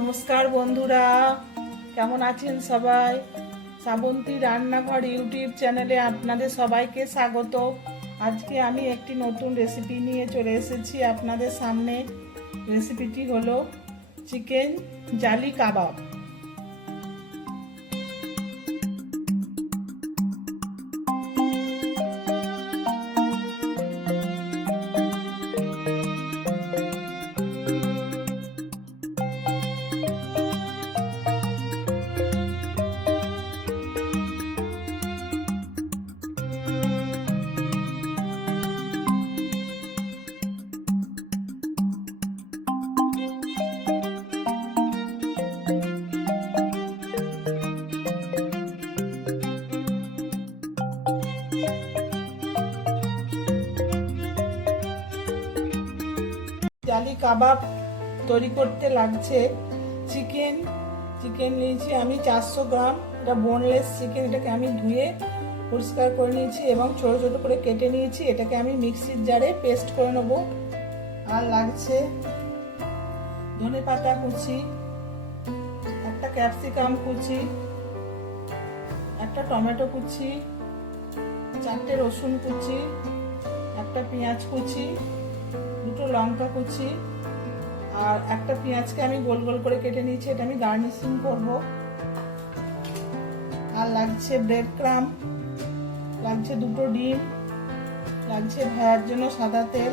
নমস্কার বন্ধুরা, কেমন আছেন সবাই? শ্রাবন্তী রান্নাঘর ইউটিউব চ্যানেলে আপনাদের সবাইকে স্বাগত। আজকে আমি একটি নতুন রেসিপি নিয়ে চলে এসেছি আপনাদের সামনে। রেসিপিটি হলো চিকেন জালি কাবাব। জালি কাবাব তৈরি করতে লাগছে। চিকেন চিকেন নিয়েছি আমি চারশো গ্রাম। এটা বোনলেস চিকেন এটাকে আমি ধুয়ে পরিষ্কার করে নিয়েছি এবং ছোটো ছোটো করে কেটে নিয়েছি। এটাকে আমি মিক্সির জারে পেস্ট করে নেব। আর লাগছে ধনে পাতা কুচি, একটা ক্যাপসিকাম কুচি, একটা টমেটো কুচি, চারটে রসুন কুচি, একটা পেঁয়াজ কুচি দুটো লঙ্কা কুচি আর একটা পেঁয়াজকে আমি গোল গোল করে কেটে নিয়েছি, এটা আমি গার্নিশিং করব। আর লাগছে ব্রেড ক্রাম লাগছে দুটো ডিম, লাগছে ভাজার জন্য সাদা তেল,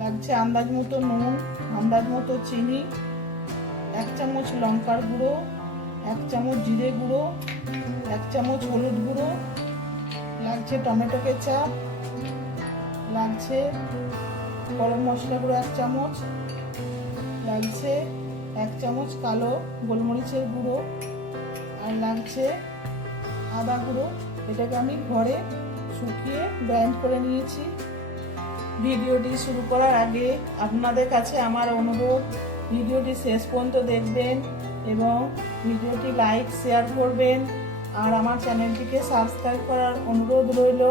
লাগছে আন্দাজ মতো নুন, আন্দাজ মতো চিনি, এক চামচ লঙ্কার গুঁড়ো, এক চামচ জিরে গুঁড়ো, এক চামচ হলুদ গুঁড়ো, লাগছে টমেটো কেচাপ, লাগছে গরম মশলা গুঁড়ো এক চামচ লাগছে এক চামচ কালো গোলমরিচের গুঁড়ো আর লাগছে আদা গুঁড়ো। এটাকে আমি ঘরে শুকিয়ে ব্যান্ড করে নিয়েছি। ভিডিওটি শুরু করার আগে আপনাদের কাছে আমার অনুরোধ, ভিডিওটি শেষ পর্যন্ত দেখবেন এবং ভিডিওটি লাইক, শেয়ার করবেন। আর আমার চ্যানেলটিকে সাবস্ক্রাইব করার অনুরোধ রইল।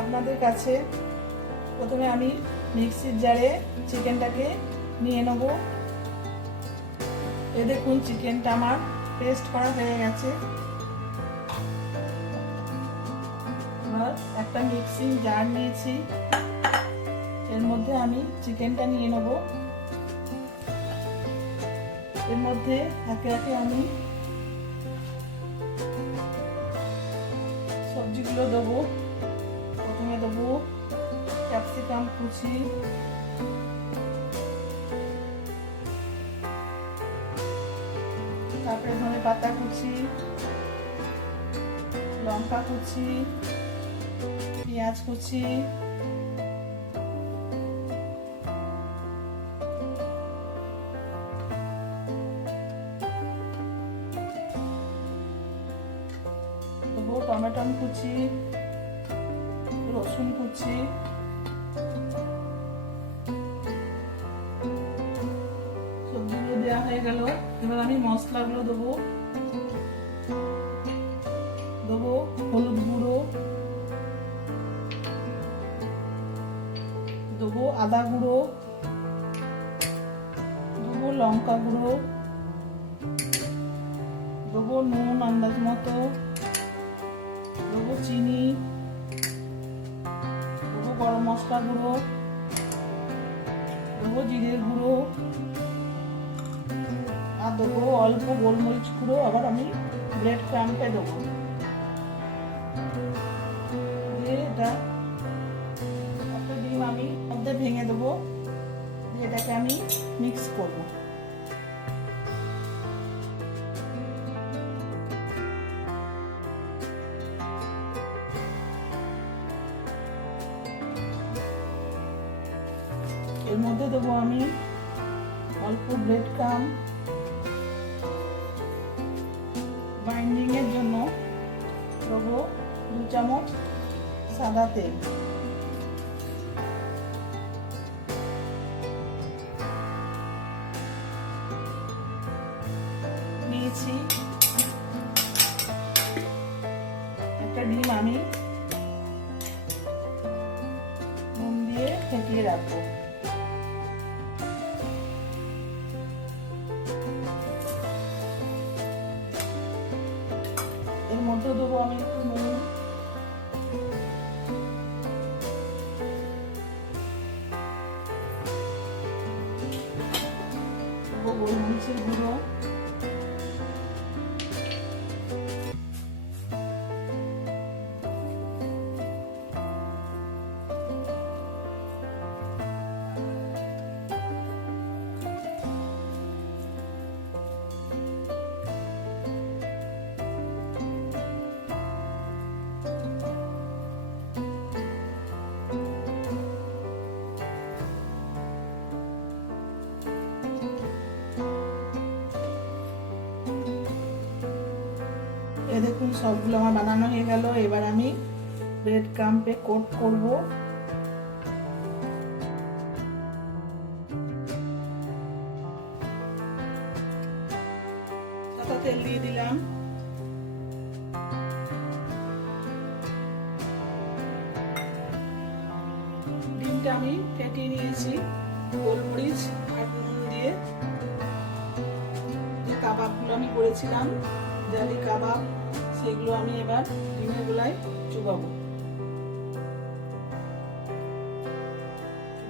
আপনাদের কাছে প্রথমে আমি মিক্সির জারে চিকেনটাকে নিয়ে নেব। এ দেখুন চিকেনটা আমার পেস্ট করা হয়ে গেছে। একটা মিক্সিং জার নিয়েছি। এর মধ্যে আমি চিকেনটা নিয়ে নেব। এর মধ্যে একে একে আমি সবজিগুলো দেবো। প্রথমে দেবো ক্যাপসিকাম কুচি। তারপরে ধনে পাতা কুচি লঙ্কা কুচি পেঁয়াজ কুচি। টমেটো কুচি রসুন কুচি। হয়ে গেল। এবার আমি মশলাগুলো দেবো। দেবো হলুদ গুঁড়ো। দেবো আদা গুঁড়ো। দেবো লঙ্কা গুঁড়ো। দেবো নুন আন্দাজ মতো। দেবো চিনি। দেবো গরম মশলা গুঁড়ো। দেবো জিরের গুঁড়ো। দেবো, অল্প গোলমরিচ গুঁড়ো, আবার আমি ব্রেড ক্রামটা দেবো। ডিম আমি মধ্যে ভেঙে দেবো এটাকে আমি মিক্স করব। এর মধ্যে দেবো আমি অল্প ব্রেড ক্রাম এর জন্য দেবো দু চামচ সাদা তেল। নিয়েছি একটা ডিম আমি। নুন দিয়ে ফেটিয়ে রাখব। to move. দেখুন, সবগুলো আমার বানানো হয়ে গেল। এবার আমি ব্রেড ক্রাম্পে কোট করব। তেল দিয়ে দিলাম। ডিমটা আমি ফেটিয়ে নিয়েছি। গোলমরিচ আর নুন দিয়ে। যে কাবাবগুলো আমি করেছিলাম, জালি কাবাব। সেগুলো আমি এবার ডিমের গোলায় চুবাবো।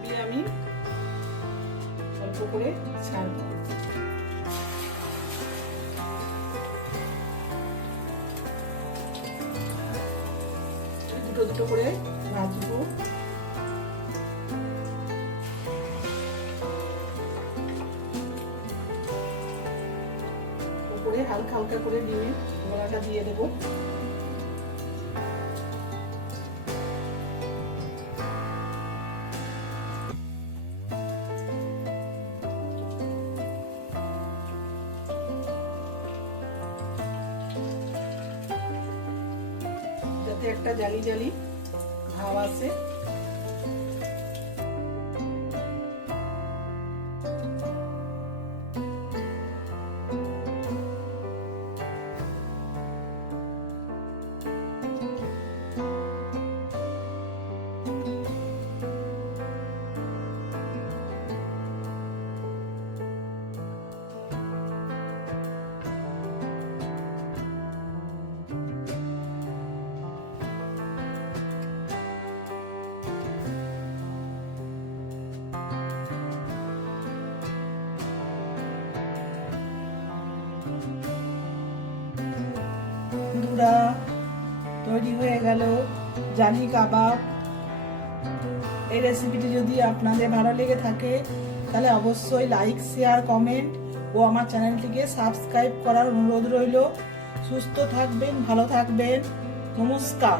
দিয়ে আমি অল্প করে ছাড়বো। দুটো দুটো করে হালকা হালকা করে ডিমের গোলাটা দিয়ে দেবো। একটা জালি জালি ভাব আসে। তৈরি হয়ে গেল জালি কাবাব। এই রেসিপিটি যদি আপনাদের ভালো লেগে থাকে, তাহলে অবশ্যই লাইক শেয়ার কমেন্ট ও আমার চ্যানেলটিকে সাবস্ক্রাইব করার অনুরোধ রইল। সুস্থ থাকবেন, ভালো থাকবেন। নমস্কার।